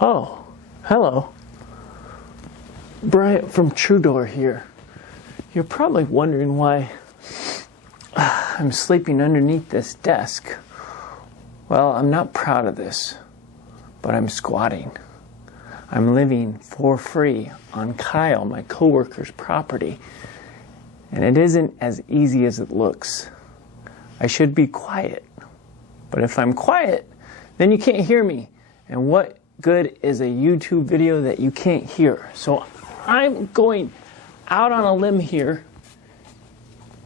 Oh, hello. Bryant from Truedoor here. You're probably wondering why I'm sleeping underneath this desk. Well, I'm not proud of this, but I'm squatting. I'm living for free on Kyle, my coworker's property, and it isn't as easy as it looks. I should be quiet, but if I'm quiet, then you can't hear me. And what good is a YouTube video that you can't hear? So I'm going out on a limb here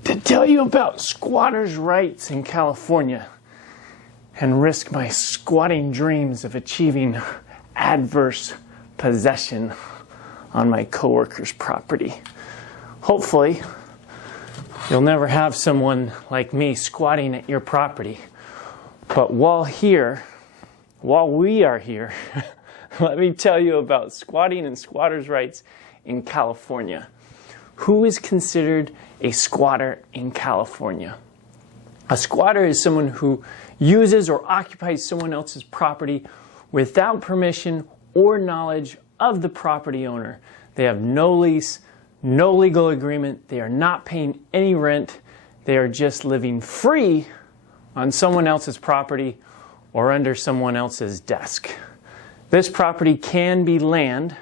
to tell you about squatters' rights in California and risk my squatting dreams of achieving adverse possession on my coworker's property. Hopefully, you'll never have someone like me squatting at your property. But while we are here, let me tell you about squatting and squatters' rights in California. Who is considered a squatter in California? A squatter is someone who uses or occupies someone else's property without permission or knowledge of the property owner. They have no lease, no legal agreement, they are not paying any rent, they are just living free on someone else's property or under someone else's desk. This property can be land,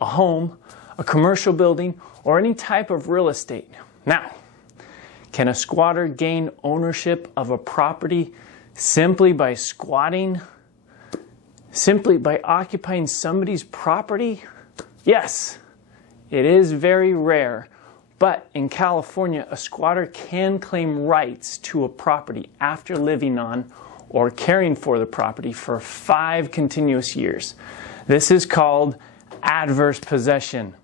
a home, a commercial building, or any type of real estate. Now, can a squatter gain ownership of a property simply by squatting? Simply by occupying somebody's property? Yes, it is very rare, but in California, a squatter can claim rights to a property after living on or caring for the property for 5 continuous years. This is called adverse possession.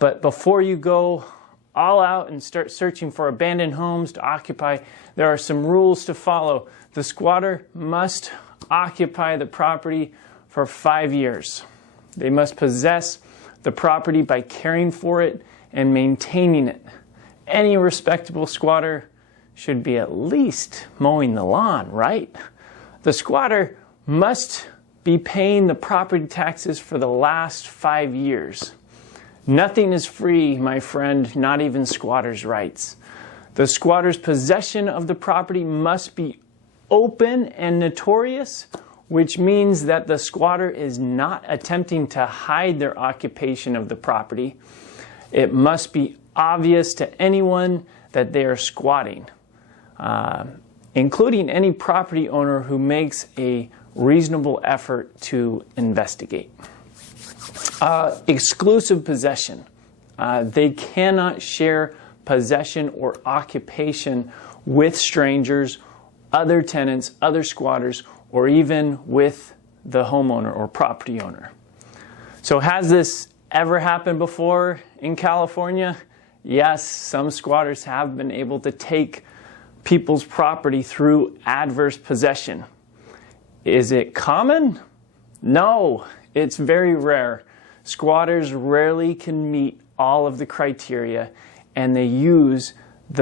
But before you go all out and start searching for abandoned homes to occupy, there are some rules to follow. The squatter must occupy the property for 5 years. They must possess the property by caring for it and maintaining it. Any respectable squatter should be at least mowing the lawn, right? The squatter must be paying the property taxes for the last 5 years. Nothing is free, my friend, not even squatters' rights. The squatter's possession of the property must be open and notorious, which means that the squatter is not attempting to hide their occupation of the property. It must be obvious to anyone that they are squatting, including any property owner who makes a reasonable effort to investigate. Exclusive possession. They cannot share possession or occupation with strangers, other tenants, other squatters, or even with the homeowner or property owner. So has this ever happened before in California? Yes, some squatters have been able to take people's property through adverse possession. Is it common? No, it's very rare. Squatters rarely can meet all of the criteria, and their use of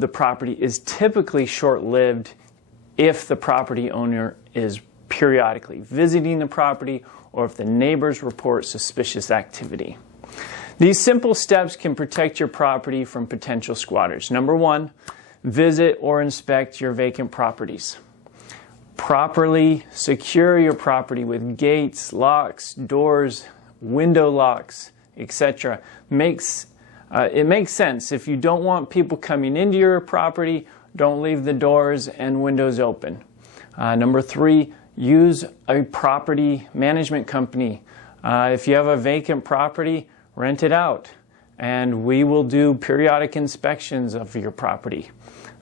the property is typically short-lived if the property owner is periodically visiting the property or if the neighbors report suspicious activity. These simple steps can protect your property from potential squatters. Number 1, visit or inspect your vacant properties. Properly secure your property with gates, locks, doors, window locks, etc. It makes sense. If you don't want people coming into your property, don't leave the doors and windows open. Number 3, use a property management company. If you have a vacant property, rent it out, and we will do periodic inspections of your property.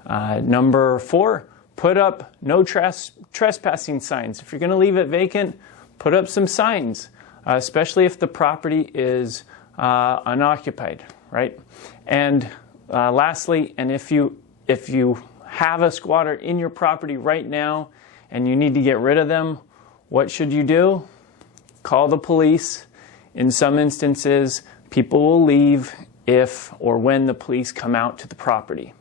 Number 4, put up no trespassing signs. If you're going to leave it vacant, put up some signs, especially if the property is unoccupied, right? And lastly, and if you have a squatter in your property right now and you need to get rid of them, what should you do? Call the police. In some instances, people will leave if or when the police come out to the property.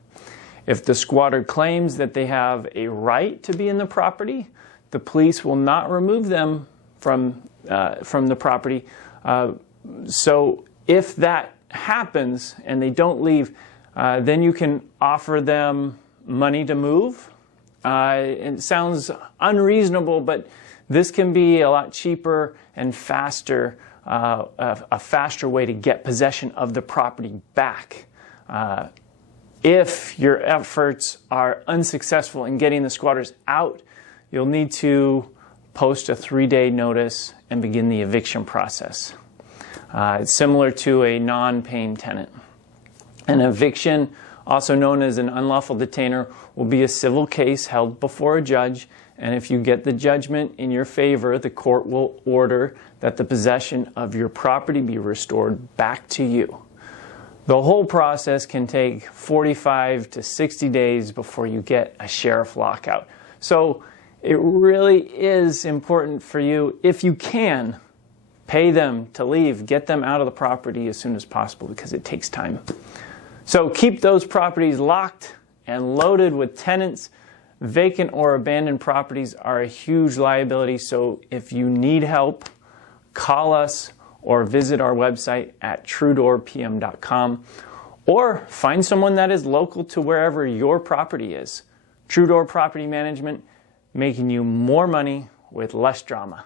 If the squatter claims that they have a right to be in the property, the police will not remove them from the property. So if that happens and they don't leave, then you can offer them money to move. It sounds unreasonable, but this can be a lot cheaper and faster, a faster way to get possession of the property back. If your efforts are unsuccessful in getting the squatters out, you'll need to post a 3-day notice and begin the eviction process. It's similar to a non-paying tenant. An eviction, also known as an unlawful detainer, will be a civil case held before a judge, and if you get the judgment in your favor, the court will order that the possession of your property be restored back to you. The whole process can take 45 to 60 days before you get a sheriff lockout. So it really is important for you, if you can, pay them to leave, get them out of the property as soon as possible, because it takes time. So keep those properties locked and loaded with tenants. Vacant or abandoned properties are a huge liability, so if you need help, call us or visit our website at truedoorpm.com, or find someone that is local to wherever your property is. True Door Property Management, making you more money with less drama.